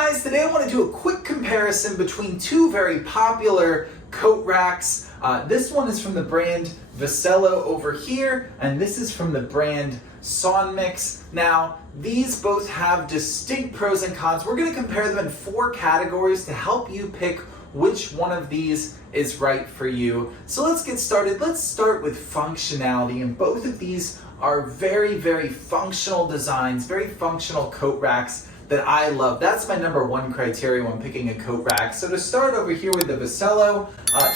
guys, today I want to do a quick comparison between two very popular coat racks. This one is from the brand VECELO over here, and this is from the brand SONGMICS. Now, these both have distinct pros and cons. We're going to compare them in 4 categories to help you pick which one of these is right for you. So let's get started. Let's start with functionality, and both of these are very, very functional designs, very functional coat racks that I love. That's my number 1 criteria when picking a coat rack. So to start over here with the VECELO,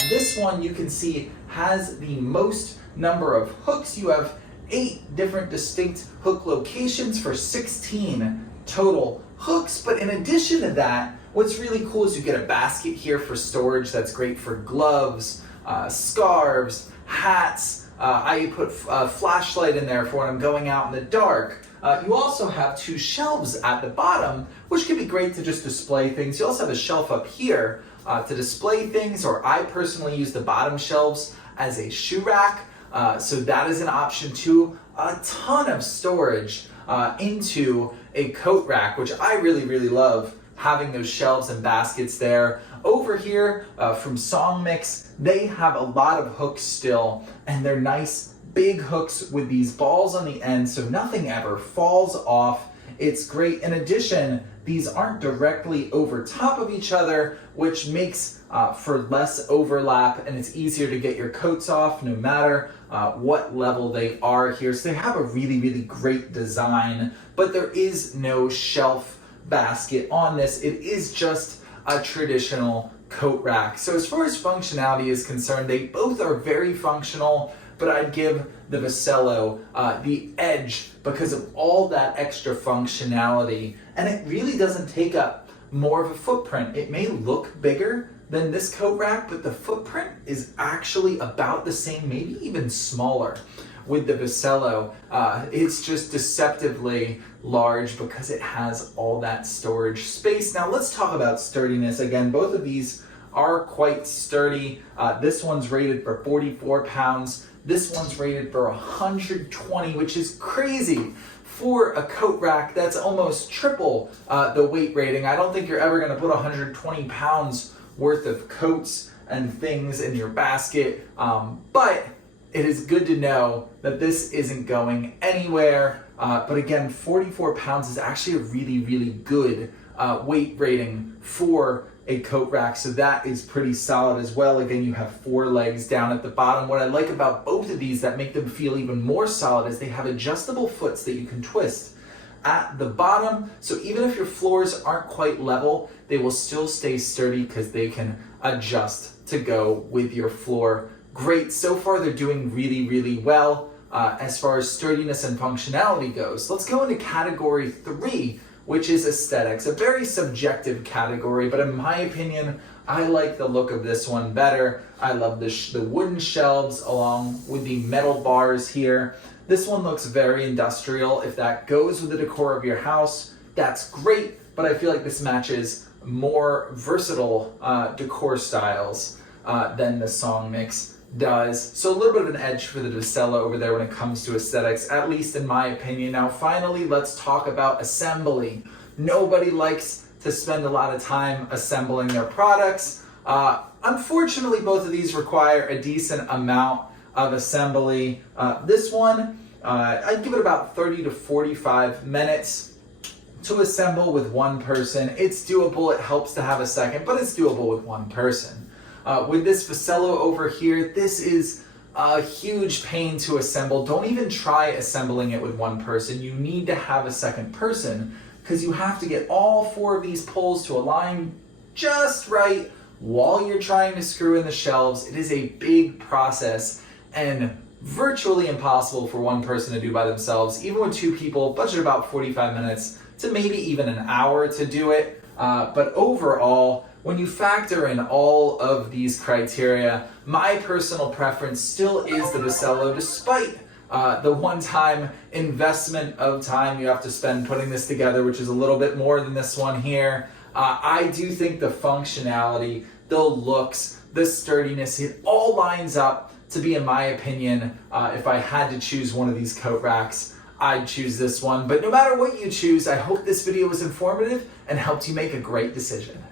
this one you can see has the most number of hooks. You have 8 different distinct hook locations for 16 total hooks. But in addition to that, what's really cool is you get a basket here for storage. That's great for gloves, scarves, hats. I put a flashlight in there for when I'm going out in the dark. You also have 2 shelves at the bottom, which can be great to just display things. You also have a shelf up here to display things, or I personally use the bottom shelves as a shoe rack. So that is an option too. A ton of storage into a coat rack, which I really, really love, having those shelves and baskets there. Over here from SONGMICS, they have a lot of hooks still, and they're nice big hooks with these balls on the end, so nothing ever falls off. It's great. In addition, these aren't directly over top of each other, which makes for less overlap, and it's easier to get your coats off no matter what level they are here. So they have a really, really great design, but there is no shelf basket on this. It is just a traditional coat rack. So as far as functionality is concerned, they both are very functional, but I'd give the VECELO the edge because of all that extra functionality, and it really doesn't take up more of a footprint. It may look bigger than this coat rack, but the footprint is actually about the same, maybe even smaller with the VECELO. It's just deceptively large because it has all that storage space. Now let's talk about sturdiness. Again, both of these are quite sturdy. This one's rated for 44 pounds. This one's rated for 120, which is crazy for a coat rack. That's almost triple the weight rating. I don't think you're ever gonna put 120 pounds worth of coats and things in your basket, but it is good to know that this isn't going anywhere. But again, 44 pounds is actually a really, really good weight rating for a coat rack, so that is pretty solid as well. Again, you have 4 legs down at the bottom. What I like about both of these that make them feel even more solid is they have adjustable foots that you can twist at the bottom, so even if your floors aren't quite level, they will still stay sturdy because they can adjust to go with your floor. Great. So far they're doing really, really well as far as sturdiness and functionality goes. Let's go into category 3, which is aesthetics. A very subjective category, but in my opinion, I like the look of this one better. I love the wooden shelves along with the metal bars here. This one looks very industrial. If that goes with the decor of your house, that's great, but I feel like this matches more versatile decor styles than the SONGMICS does. So a little bit of an edge for the VECELO over there when it comes to aesthetics, at least in my opinion. Now finally, let's talk about assembly. Nobody likes to spend a lot of time assembling their products. Unfortunately, both of these require a decent amount of assembly. This one, I'd give it about 30 to 45 minutes to assemble with one person. It's doable. It helps to have a second, but it's doable with one person. With this VECELO over here, this is a huge pain to assemble. Don't even try assembling it with one person. You need to have a second person because you have to get all 4 of these poles to align just right while you're trying to screw in the shelves. It is a big process and virtually impossible for one person to do by themselves. Even with 2 people, budget about 45 minutes to maybe even an hour to do it. But overall, when you factor in all of these criteria, my personal preference still is the VECELO, despite the one-time investment of time you have to spend putting this together, which is a little bit more than this one here. I do think the functionality, the looks, the sturdiness, it all lines up to be, in my opinion, if I had to choose one of these coat racks, I'd choose this one. But no matter what you choose, I hope this video was informative and helped you make a great decision.